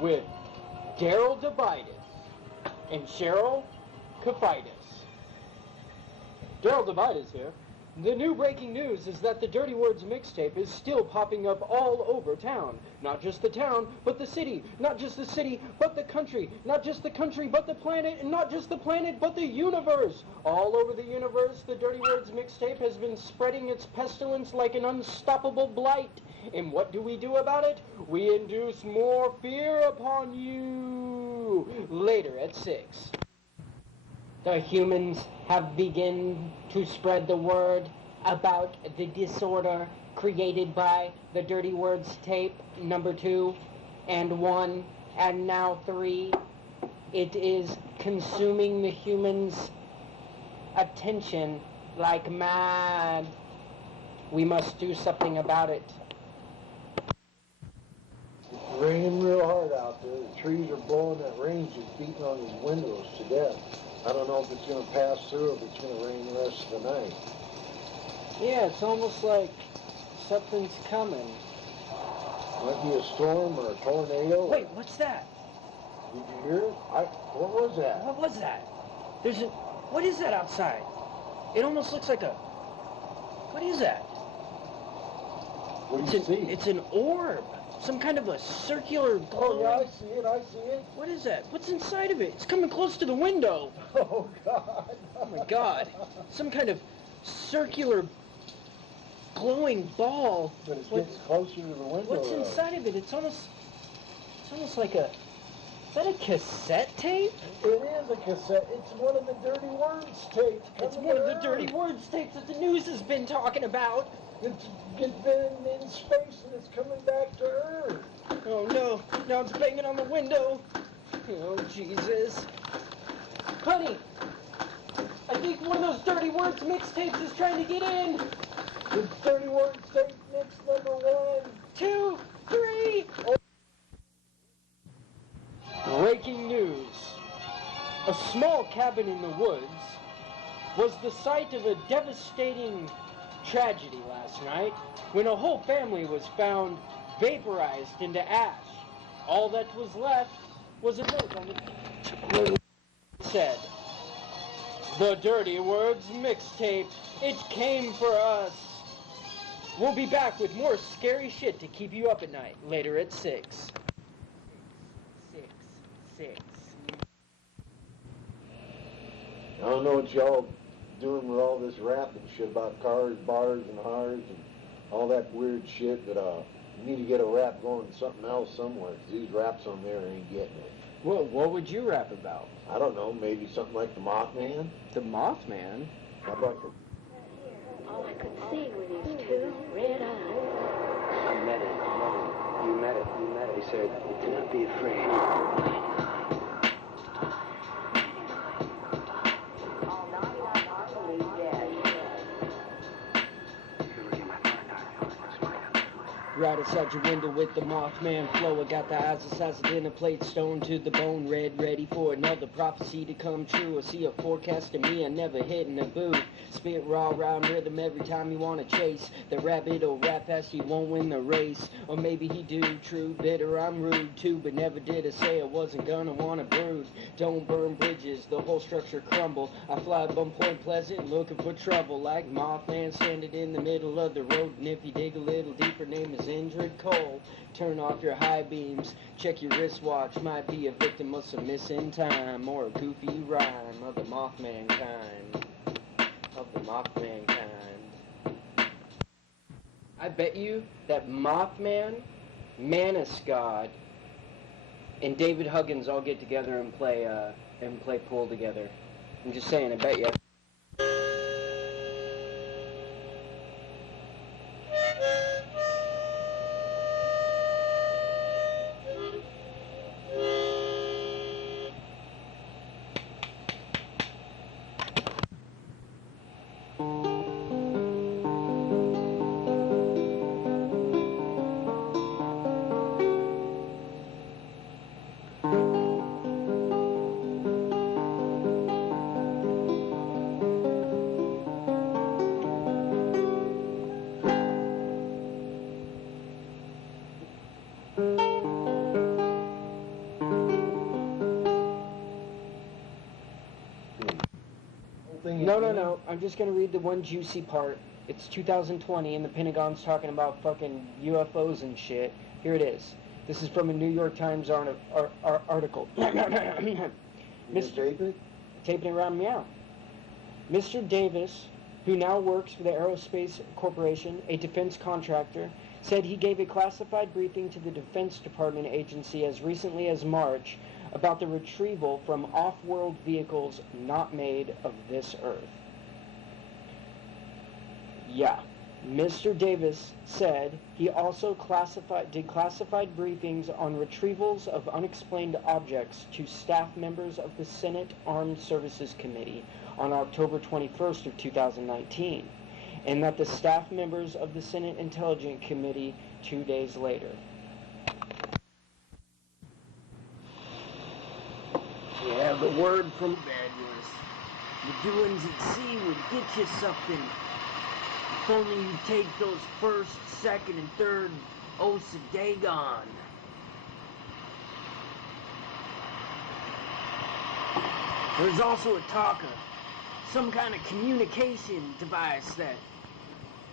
with Daryl Debitis and Cheryl Kafitis. Daryl Debitis here. The new breaking news is that the Dirty Words mixtape is still popping up all over town. Not just the town, but the city. Not just the city, but the country. Not just the country, but the planet. And not just the planet, but the universe. All over the universe, the Dirty Words mixtape has been spreading its pestilence like an unstoppable blight. And what do we do about it? We induce more fear upon you. Later at 6. The humans have begun to spread the word about the disorder created by the Dirty Words tape number 2 and 1 and now 3. It is consuming the humans' attention like mad. We must do something about it. It's raining real hard out there. The trees are blowing, that rain's just beating on these windows to death. I don't know if it's going to pass through or if it's going to rain the rest of the night. Yeah, it's almost like something's coming. Might be a storm or a tornado. Wait, what's that? Did you hear it? What was that? What was that? What is that outside? It almost looks like a... What is that? What do you see? It's an orb. Some kind of a circular glow. Oh, yeah, I see it. What is that? What's inside of it? It's coming close to the window. Oh, God. Oh, my God. Some kind of circular glowing ball. But it's getting closer to the window. What's inside of it? It's almost like a... Is that a cassette tape? It is a cassette. It's one of the Dirty Words tapes. It's one of the Dirty Words tapes that the news has been talking about. It's been in space and it's coming back to Earth. Oh no, now it's banging on the window. Oh Jesus. Honey, I think one of those Dirty Words mixtapes is trying to get in. It's Dirty Words tape mix number 1, 2, 3. Oh. Breaking news. A small cabin in the woods was the site of a devastating tragedy last night when a whole family was found vaporized into ash. All that was left was a note on the said, "The Dirty Words mixtape, it came for us." We'll be back with more scary shit to keep you up at night later at 6. 6. I don't know what y'all doing with all this rap and shit about cars, bars, and hars, and all that weird shit, but you need to get a rap going to something else somewhere, because these raps on there ain't getting it. Well, what would you rap about? I don't know, maybe something like the Mothman? The Mothman? How about the... All I could see were these 2 red eyes. I met it. You met it. He said, do not be afraid. Right outside your window with the Mothman flow. I got the eyes the size of dinner plate, stone to the bone, red, ready for another prophecy to come true. I see a forecast of me, I never hitting a booth. Spit raw round rhythm every time you wanna chase. The rabbit will rap fast, he won't win the race. Or maybe he do, true, bitter, I'm rude too. But never did I say I wasn't gonna wanna brood. Don't burn bridges, the whole structure crumble. I fly bum Point Pleasant looking for trouble. Like Mothman standing in the middle of the road. And if you dig a little deeper, name is Indrid Cole. Turn off your high beams, check your wristwatch. Might be a victim of some missing time, or a goofy rhyme of the Mothman kind. Of the Mothman kind. I bet you that Mothman, Manus God, and David Huggins all get together and play pool together. I'm just saying, I bet you. thing? No. I'm just gonna read the one juicy part. It's 2020 and the Pentagon's talking about fucking UFOs and shit. Here it is. This is from a New York Times article. You tape it? Taping it around me out. Mr. Davis, who now works for the Aerospace Corporation, a defense contractor, said he gave a classified briefing to the Defense Department agency as recently as March about the retrieval from off-world vehicles not made of this Earth. Yeah. Mr. Davis said he also did classified briefings on retrievals of unexplained objects to staff members of the Senate Armed Services Committee on October 21st of 2019, and that the staff members of the Senate Intelligence Committee 2 days later. Yeah, the word from bed was, the doings at sea would get you something. If only you take those first, second, and third oaths of Dagon. There's also a talk of some kind of communication device that,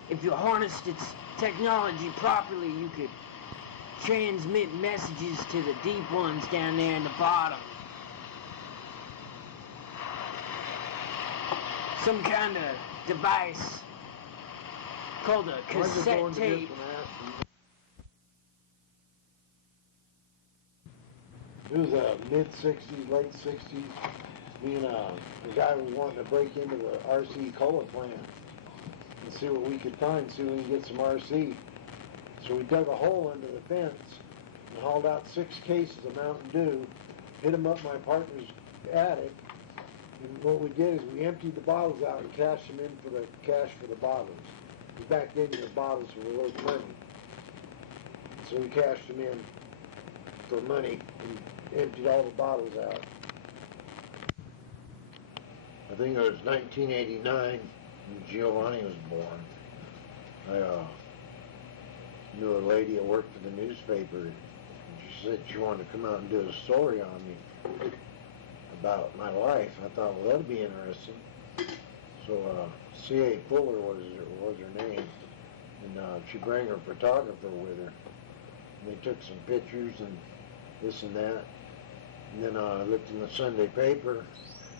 if you harnessed its technology properly, you could transmit messages to the deep ones down there in the bottom. Some kind of device called a cassette tape. It was mid-60s, late 60s. Me and a guy was wanting to break into the RC Cola plant and see what we could find, see if we could get some RC. So we dug a hole under the fence and hauled out 6 cases of Mountain Dew, hit them up my partner's attic, and what we did is we emptied the bottles out and cashed them in for the cash for the bottles. Back then, the bottles were worth money. So we cashed them in for money and emptied all the bottles out. I think it was 1989 when Giovanni was born. I knew a lady that worked for the newspaper, and she said she wanted to come out and do a story on me about my life. I thought, well, that'd be interesting. So C.A. Fuller was her name, and she brought her photographer with her. And they took some pictures and this and that. And then I looked in the Sunday paper,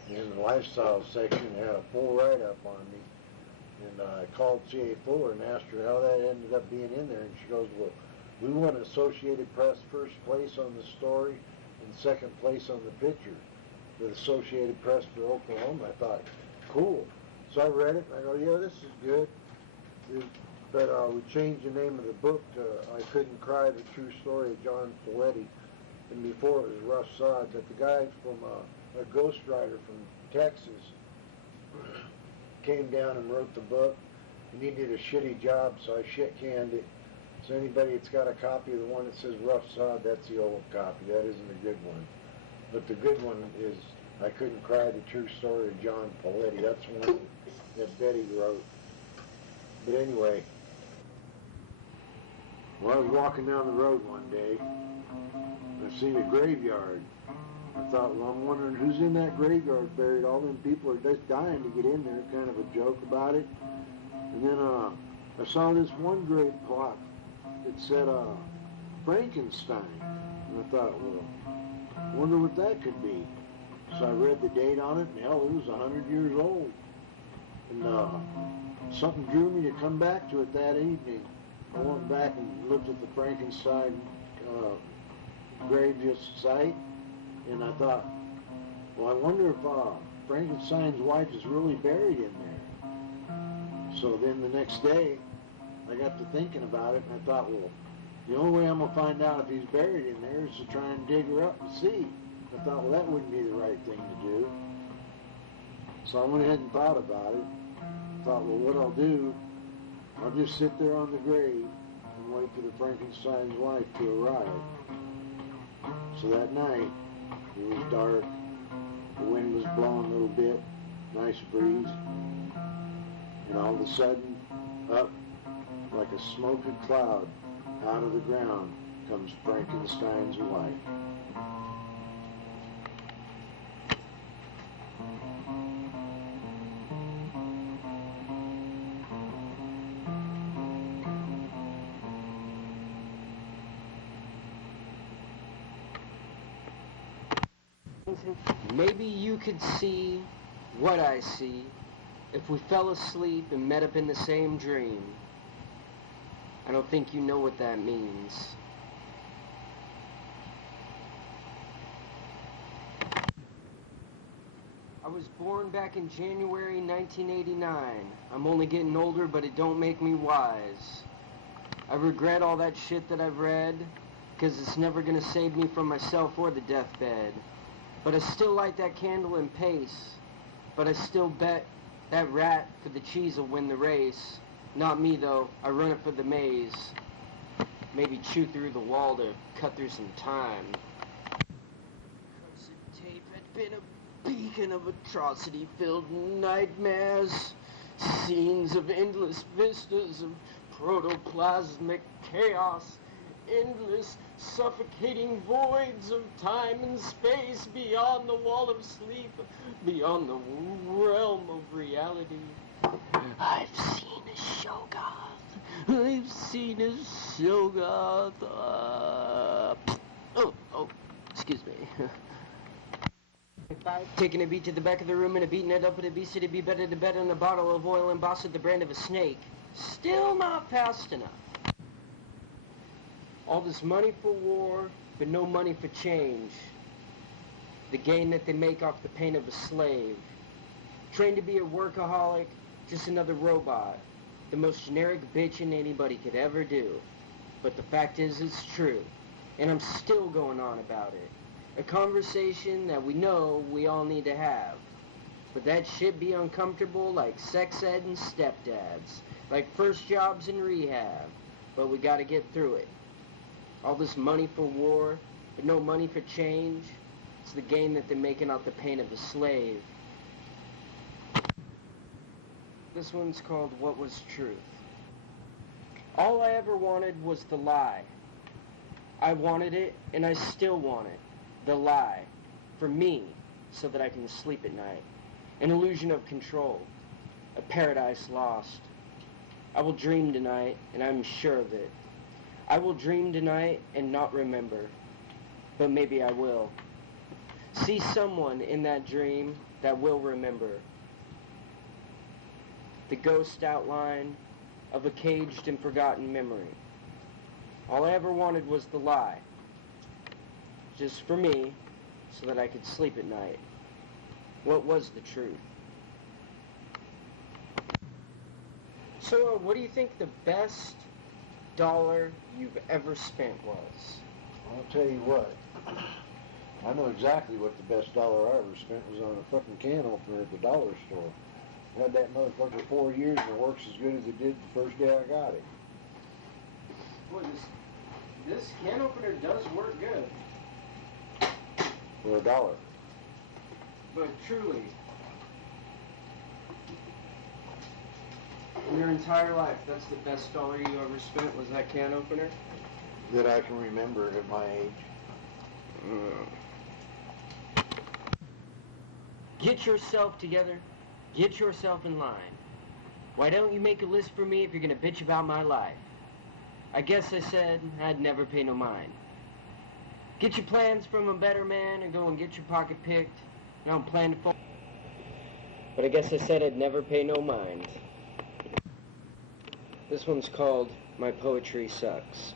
and in the lifestyle section, they had a full write-up on me. And I called C.A. Fuller and asked her how that ended up being in there, and she goes, well, we won Associated Press first place on the story and second place on the picture. The Associated Press for Oklahoma. I thought, cool. So I read it, and I go, yeah, this is good. But we changed the name of the book to I Couldn't Cry, The True Story of John Folletti. And before it was Rough Sod, but the guy from a ghostwriter from Texas came down and wrote the book, and he did a shitty job, so I shit-canned it. So anybody that's got a copy of the one that says Rough Sod, that's the old copy. That isn't a good one. But the good one is I Couldn't Cry, The True Story of John Folletti. That's one that Betty wrote. But anyway, well, I was walking down the road one day, and I seen a graveyard. I thought, well, I'm wondering who's in that graveyard buried. All them people are just dying to get in there, kind of a joke about it. And then I saw this one grave plot that said Frankenstein. And I thought, well, I wonder what that could be. So I read the date on it, and hell, it was 100 years old. And something drew me to come back to it that evening. I went back and looked at the Frankenstein grave site, and I thought, well, I wonder if Frankenstein's wife is really buried in there. So then the next day, I got to thinking about it, and I thought, well, the only way I'm going to find out if he's buried in there is to try and dig her up and see. I thought, well, that wouldn't be the right thing to do. So I went ahead and thought about it. I thought, well, what I'll do, I'll just sit there on the grave and wait for the Frankenstein's wife to arrive. So that night, it was dark, the wind was blowing a little bit, nice breeze, and all of a sudden, up like a smoky cloud out of the ground comes Frankenstein's wife. Maybe you could see what I see if we fell asleep and met up in the same dream. I don't think you know what that means. I was born back in January 1989. I'm only getting older, but it don't make me wise. I regret all that shit that I've read, because it's never gonna save me from myself or the deathbed. But I still light that candle and pace. But I still bet that rat for the cheese will win the race. Not me though, I run it for the maze. Maybe chew through the wall to cut through some time. Cursed tape had been a beacon of atrocity-filled nightmares. Scenes of endless vistas of protoplasmic chaos. Endless, suffocating voids of time and space beyond the wall of sleep, beyond the realm of reality. I've seen a Shoggoth. I've seen a Shoggoth. Excuse me. Taking a beat to the back of the room and a beating it up with a beast, it'd be better to bet on a bottle of oil embossed with the brand of a snake. Still not fast enough. All this money for war, but no money for change. The gain that they make off the pain of a slave. Trained to be a workaholic, just another robot. The most generic bitching anybody could ever do. But the fact is, it's true. And I'm still going on about it. A conversation that we know we all need to have. But that shit be uncomfortable like sex ed and stepdads. Like first jobs in rehab. But we gotta get through it. All this money for war, but no money for change. It's the gain that they're making out the pain of a slave. This one's called What Was Truth. All I ever wanted was the lie. I wanted it, and I still want it. The lie. For me, so that I can sleep at night. An illusion of control. A paradise lost. I will dream tonight, and I'm sure of it. I will dream tonight and not remember, but maybe I will. See someone in that dream that will remember. The ghost outline of a caged and forgotten memory. All I ever wanted was the lie. Just for me, so that I could sleep at night. What was the truth? So, what do you think the best dollar you've ever spent was? I'll tell you what. I know exactly what the best dollar I ever spent was on a fucking can opener at the dollar store. I had that motherfucker 4 years and it works as good as it did the first day I got it. Boy, this can opener does work good. For $1. But truly, in your entire life, that's the best dollar you ever spent, was that can opener? That I can remember at my age. Get yourself together. Get yourself in line. Why don't you make a list for me if you're gonna bitch about my life? I guess I said I'd never pay no mind. Get your plans from a better man and go and get your pocket picked. I don't plan to fall. But I guess I said I'd never pay no mind. This one's called My Poetry Sucks.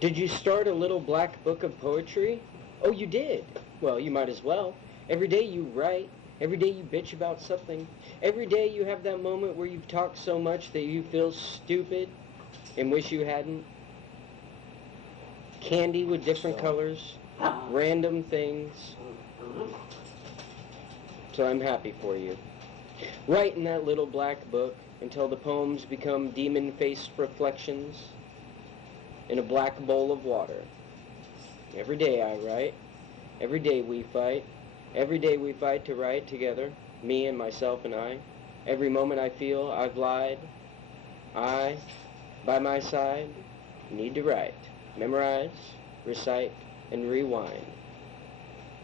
Did you start a little black book of poetry? Oh, you did? Well, you might as well. Every day you write. Every day you bitch about something. Every day you have that moment where you've talked so much that you feel stupid and wish you hadn't. Candy with different colors. Random things. So I'm happy for you. Write in that little black book until the poems become demon-faced reflections in a black bowl of water. Every day I write. Every day we fight. Every day we fight to write together, me and myself and I. Every moment I feel I've lied, I, by my side, need to write, memorize, recite, and rewind.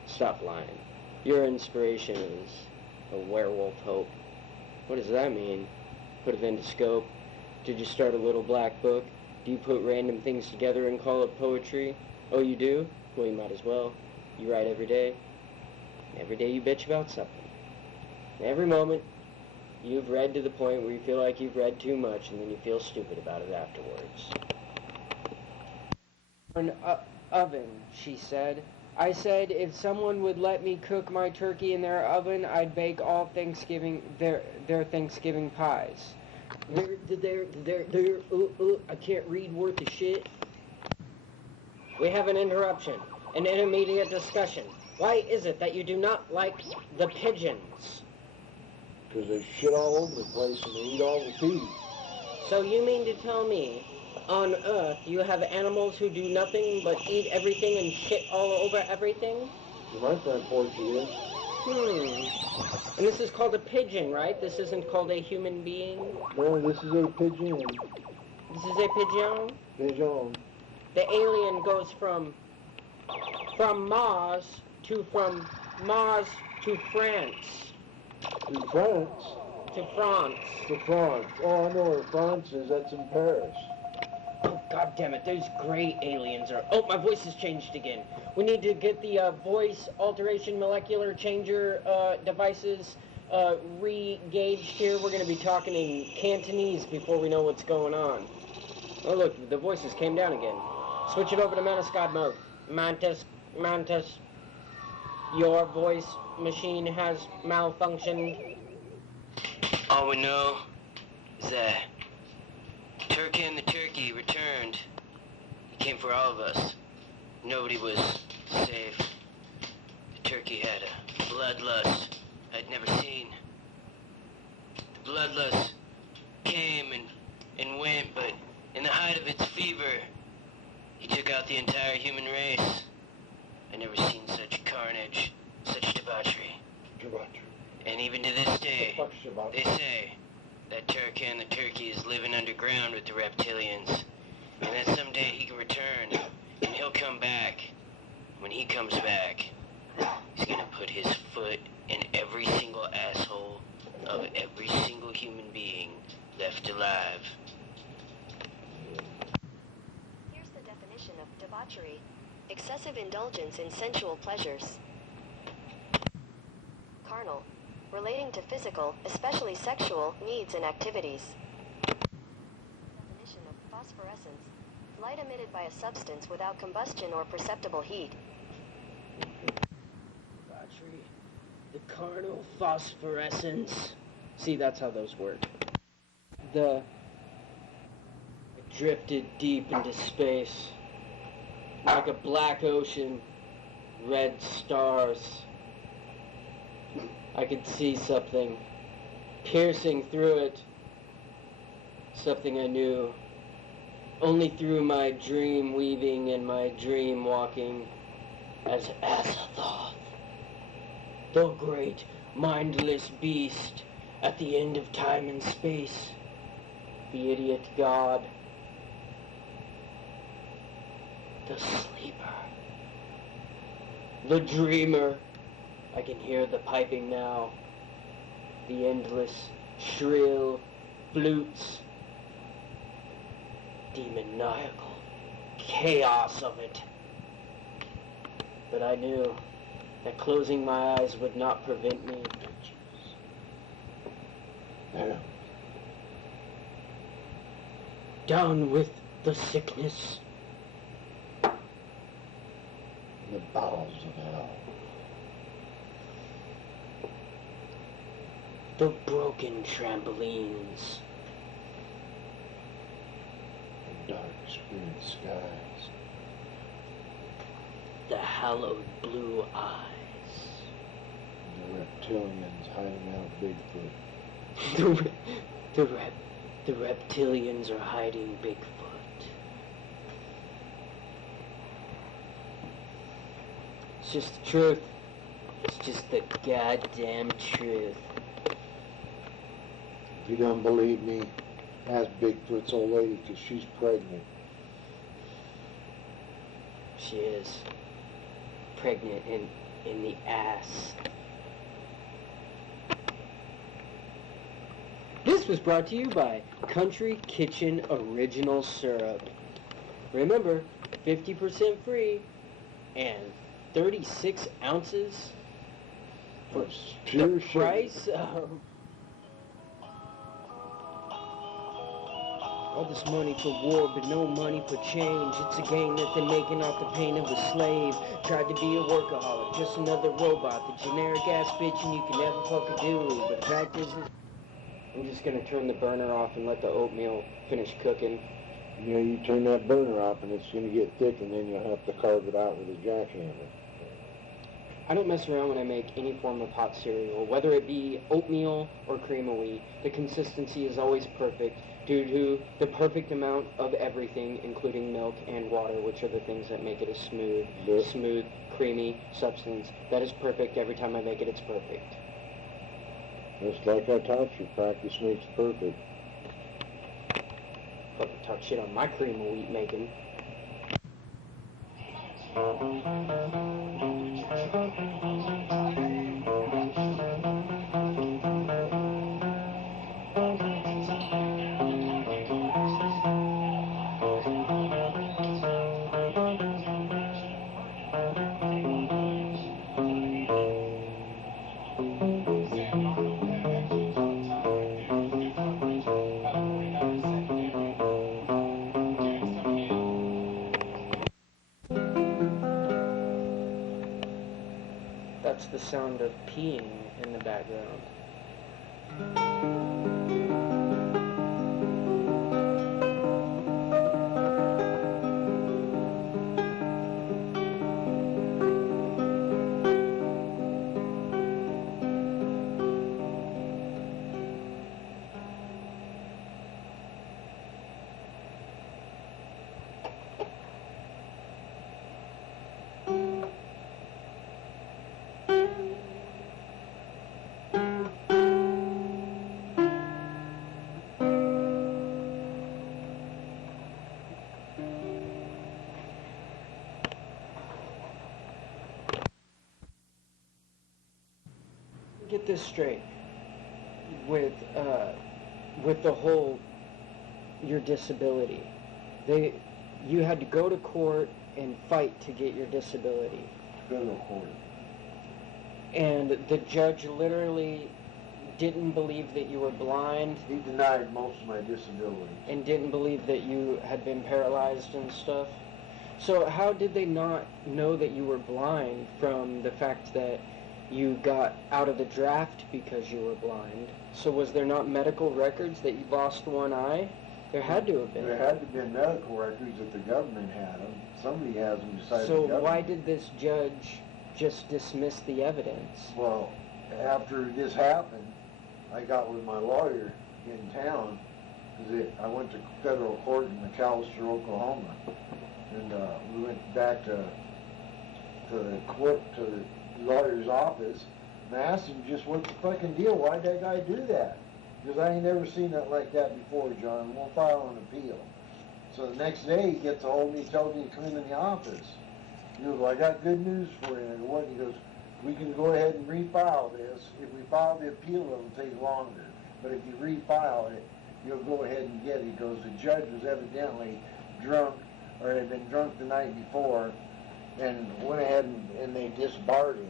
Stop lying. Your inspiration is a werewolf hope. What does that mean? Put it into scope. Did you start a little black book? Do you put random things together and call it poetry? Oh, you do? Well, you might as well. You write every day. Every day you bitch about something. Every moment you've read to the point where you feel like you've read too much, and then you feel stupid about it afterwards. An oven, she said. I said if someone would let me cook my turkey in their oven, I'd bake all Thanksgiving their Thanksgiving pies. I can't read worth of shit. We have an interruption, an intermediate discussion. Why is it that you do not like the pigeons? Because they shit all over the place and they eat all the feed. So you mean to tell me, on Earth, you have animals who do nothing but eat everything and shit all over everything? You might find Portuguese. And this is called a pigeon, right? This isn't called a human being? No, this is a pigeon. This is a pigeon? Pigeon. The alien goes from Mars to France. To France? To France. To France. Oh, I know where France is. That's in Paris. Oh, God damn it. Those gray aliens are... Oh, my voice has changed again. We need to get the voice alteration molecular changer devices re-gauged here. We're going to be talking in Cantonese before we know what's going on. Oh, look, the voices came down again. Switch it over to Manascod mode. Mantis, your voice machine has malfunctioned. All we know is that Turkey and the turkey returned. He came for all of us. Nobody was safe. The turkey had a bloodlust I'd never seen. The bloodlust came and went, but in the height of its fever, he took out the entire human race. I never seen such carnage, such debauchery. And even to this day, they say that Turkey and the turkey is living underground with the reptilians. And that someday he can return, and he'll come back. When he comes back, he's gonna put his foot in every single asshole of every single human being left alive. Here's the definition of debauchery. Excessive indulgence in sensual pleasures. Carnal. Relating to physical, especially sexual, needs and activities. Definition of phosphorescence. Light emitted by a substance without combustion or perceptible heat. Debauchery. The carnal phosphorescence. See, that's how those work. I drifted deep into space. Like a black ocean. Red stars. I could see something piercing through it, something I knew only through my dream weaving and my dream walking as Azathoth, the great mindless beast at the end of time and space, the idiot god, the sleeper, the dreamer. I can hear the piping now, the endless, shrill flutes, demoniacal chaos of it. But I knew that closing my eyes would not prevent me. Down with the sickness. The bowels of hell. The broken trampolines. The dark spirit skies. The hallowed blue eyes. The reptilians hiding out Bigfoot. The reptilians are hiding Bigfoot. It's just the truth. It's just the goddamn truth. If you don't believe me, ask Bigfoot's old lady, because she's pregnant. She is pregnant in the ass. This was brought to you by Country Kitchen Original Syrup. Remember, 50% free and 36 ounces for It's pure the sugar. price of all this money for war, but no money for change. It's a game that they're making off the pain of a slave. Tried to be a workaholic, just another robot. The generic ass bitch and you can never fucking do. But the fact is, I'm just gonna turn the burner off and let the oatmeal finish cooking. You know, you turn that burner off and it's going to get thick, and then you'll have to carve it out with a jackhammer. I don't mess around when I make any form of hot cereal, whether it be oatmeal or cream of wheat. The consistency is always perfect due to the perfect amount of everything, including milk and water, which are the things that make it a smooth, creamy substance. That is perfect. Every time I make it, it's perfect. Just like I taught you, practice makes perfect. Fucking talk shit on my cream of wheat making. That's the sound of peeing in the background. Get this straight with the whole your disability. You had to go to court and fight to get your disability. Federal court. And the judge literally didn't believe that you were blind He denied most of my disability. and didn't believe that you had been paralyzed and stuff. So how did they not know that you were blind from the fact that you got out of the draft because you were blind? So was there not medical records that you lost one eye? There had to have been. There had to be medical records if the government had them. Somebody has them besides the So government. why did this judge just dismiss the evidence? Well, after this happened, I got with my lawyer in town, because I went to federal court in McAlester, Oklahoma, and we went back to the court, to the lawyer's office, and I asked him just what's the fucking deal, why'd that guy do that? Because I ain't never seen that like that before, John, we'll file an appeal. So the next day, he gets a hold of me, tells me to come in the office. He goes, well, I got good news for you. And what? He goes, we can go ahead and refile this. If we file the appeal, it'll take longer. But if you refile it, you'll go ahead and get it. He goes, the judge was evidently drunk, or had been drunk the night before, and went ahead and they disbarred him.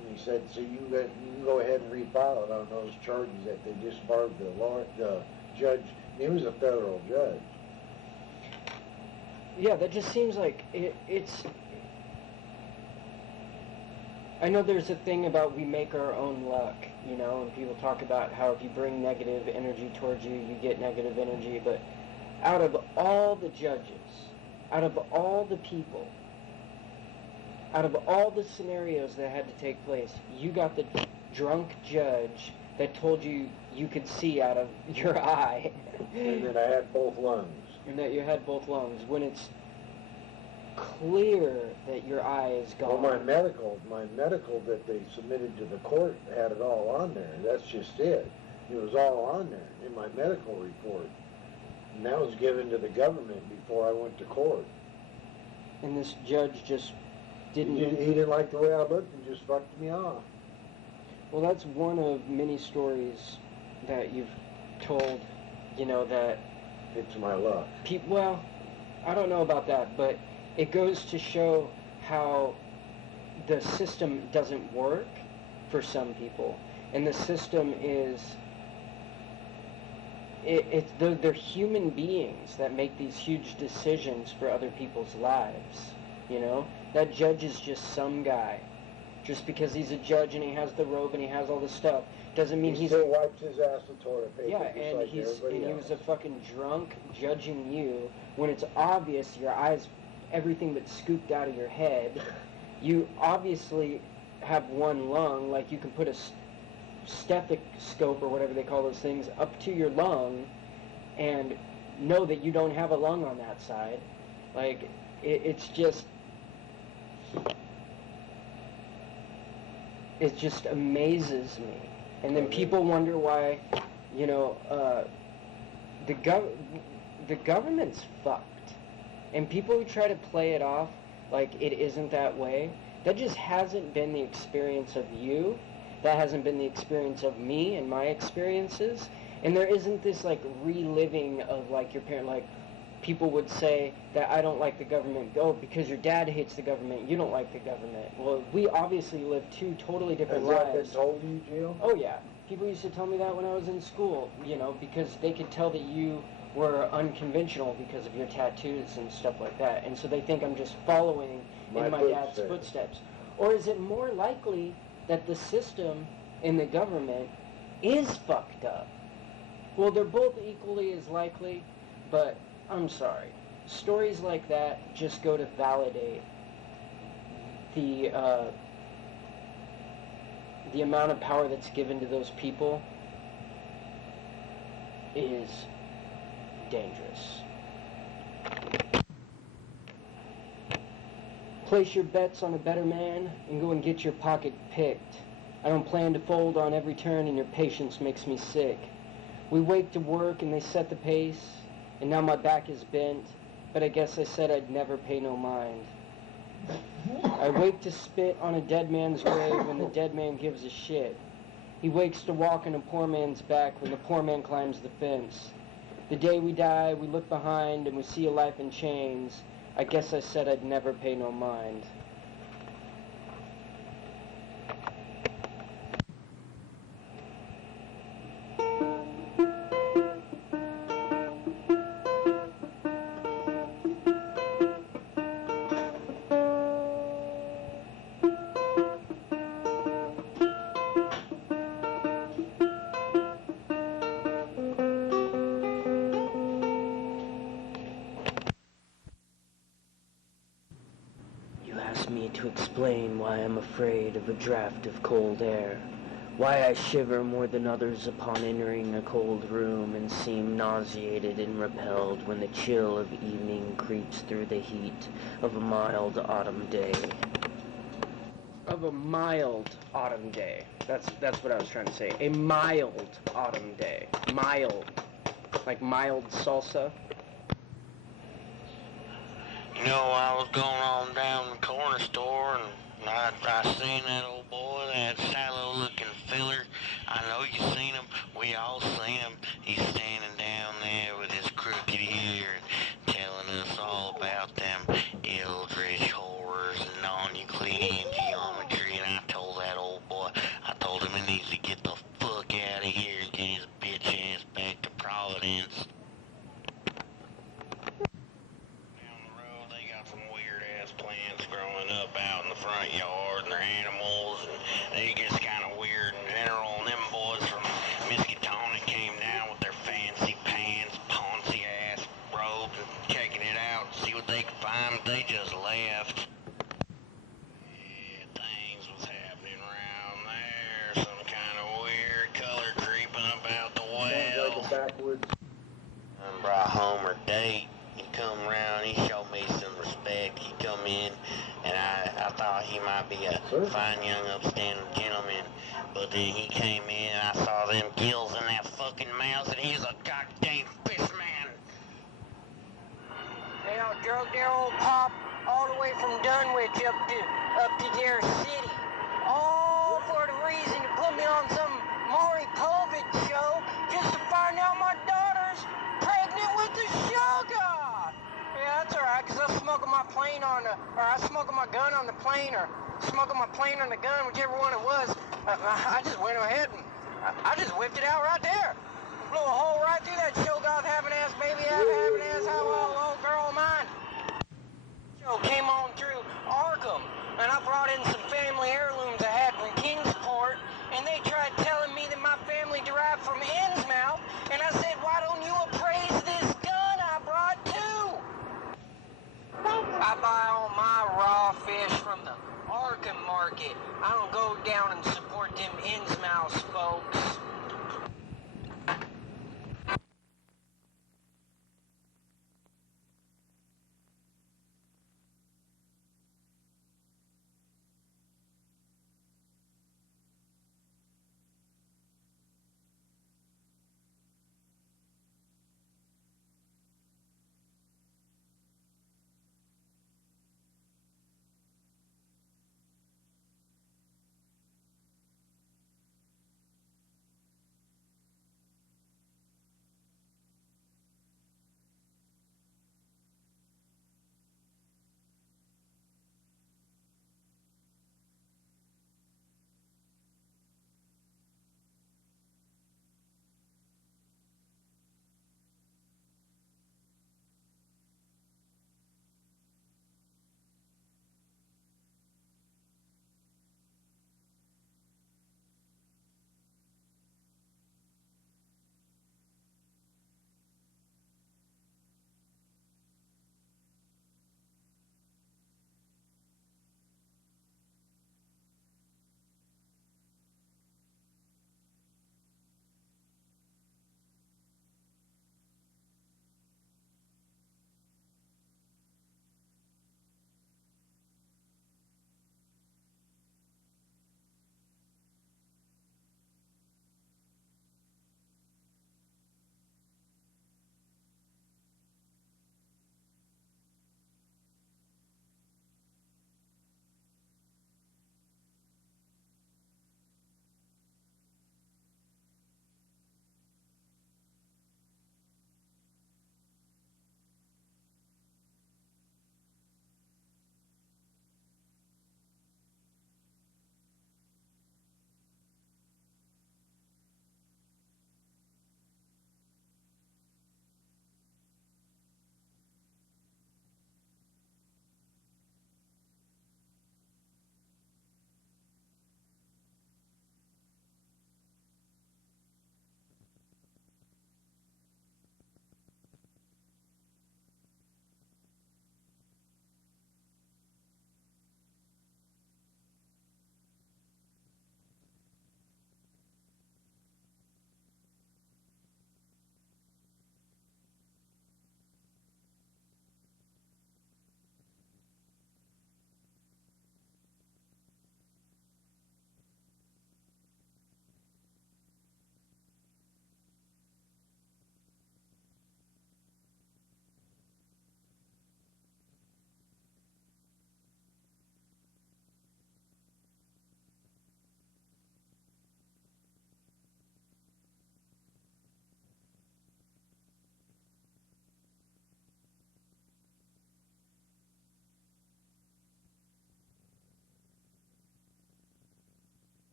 And he said, so you can go ahead and refile it on those charges that they disbarred the judge. He was a federal judge. Yeah, that just seems like it's... I know there's a thing about we make our own luck, you know, and people talk about how if you bring negative energy towards you, you get negative energy, but out of all the judges, out of all the people, out of all the scenarios that had to take place, you got the drunk judge that told you you could see out of your eye. And then I had both lungs. And that you had both lungs, when it's clear that your eye is gone. Well, my medical that they submitted to the court had it all on there. That's just it. It was all on there in my medical report. And that was given to the government before I went to court. And this judge just He didn't... didn't like the way I looked and just fucked me off. Well, that's one of many stories that you've told, you know, that It's my luck. well, I don't know about that, but it goes to show how the system doesn't work for some people, and the system is they're human beings that make these huge decisions for other people's lives. You know, that judge is just some guy. Just because he's a judge and he has the robe and he has all this stuff doesn't mean He he's still wipes his ass with toilet paper, yeah, just and like he everybody was else. a fucking drunk judging you when it's obvious your eyes, everything but scooped out of your head. You obviously have one lung, like you can put a stethoscope or whatever they call those things up to your lung and know that you don't have a lung on that side. Like, it just amazes me. And then people wonder why, you know, the government's fucked. And people who try to play it off like it isn't that way, that just hasn't been the experience of you. That hasn't been the experience of me and my experiences. And there isn't this, like, reliving of, like, your parent, like, people would say that I don't like the government. Oh, because your dad hates the government, you don't like the government. Well, we obviously live two totally different Has that lives. been told you, Gio? Oh, yeah. People used to tell me that when I was in school, you know, because they could tell that you were unconventional because of your tattoos and stuff like that. And so they think I'm just following in my dad's footsteps. Or is it more likely that the system in the government is fucked up? Well, they're both equally as likely, but I'm sorry. Stories like that just go to validate the amount of power that's given to those people is dangerous. Place your bets on a better man and go and get your pocket picked. I don't plan to fold on every turn and your patience makes me sick. We wake to work and they set the pace, and now my back is bent, but I guess I said I'd never pay no mind. I wake to spit on a dead man's grave when the dead man gives a shit. He wakes to walk on a poor man's back when the poor man climbs the fence. The day we die, we look behind and we see a life in chains. I guess I said I'd never pay no mind. Me to explain why I'm afraid of a draft of cold air, why I shiver more than others upon entering a cold room and seem nauseated and repelled when the chill of evening creeps through the heat of a mild autumn day. Of a mild autumn day. That's what I was trying to say. A mild autumn day. Mild. Like mild salsa. You know, I was going on down the corner store and I seen that old boy, that shallow-looking filler. I know you seen him. We all seen him. He's standing down there with his crooked ear telling us all about them eldritch horrors and non-Euclidean geometry. And I told that old boy, I told him he needs to get the fuck out of here and get his bitch ass back to Providence. Plants growing up out in the front yard, and their animals, and they just kind of weird in general. And them boys from Miskatonic came down with their fancy pants, poncy ass robes, and checking it out to see what they could find. They just left. Yeah, things was happening around there. Some kind of weird color creeping about the well. Sounds like a backwoods. I brought home her date. He come around, he showed me some respect. He come in, and I thought he might be a fine young upstanding gentleman. But then he came in, and I saw them gills in that fucking mouth, and he's a goddamn fish man. They all drove their old pop all the way from Dunwich up to their city. All for the reason to put me on some Maury Povich show just to find out my daughter's pregnant with the sugar. Yeah, that's alright, because I smuggled my gun on the plane, or smuggle my plane on the gun, whichever one it was. I just went ahead and I just whipped it out right there. Blew a hole right through that Shoggoth having ass baby having ass little girl of mine. Show came on through Arkham, and I brought in some family heirloom